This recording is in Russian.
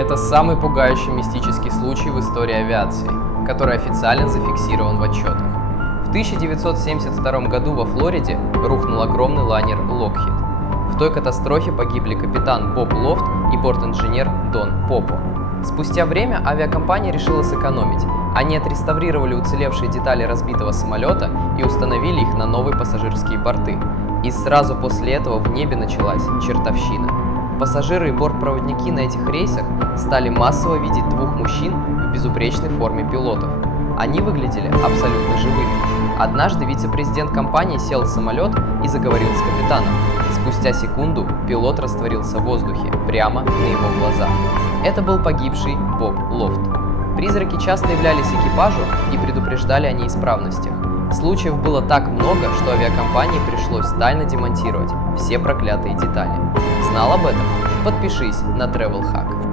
Это самый пугающий мистический случай в истории авиации, который официально зафиксирован в отчетах. В 1972 году во Флориде рухнул огромный лайнер Lockheed. В той катастрофе погибли капитан Боб Лофт и бортинженер Дон Попо. Спустя время авиакомпания решила сэкономить. Они отреставрировали уцелевшие детали разбитого самолета и установили их на новые пассажирские борты. И сразу после этого в небе началась чертовщина. Пассажиры и бортпроводники на этих рейсах стали массово видеть двух мужчин в безупречной форме пилотов. Они выглядели абсолютно живыми. Однажды вице-президент компании сел в самолет и заговорил с капитаном. Спустя секунду пилот растворился в воздухе прямо на его глазах. Это был погибший Боб Лофт. Призраки часто являлись экипажу и предупреждали о неисправностях. Случаев было так много, что авиакомпании пришлось тайно демонтировать все проклятые детали. Знал об этом? Подпишись на Travel Hack.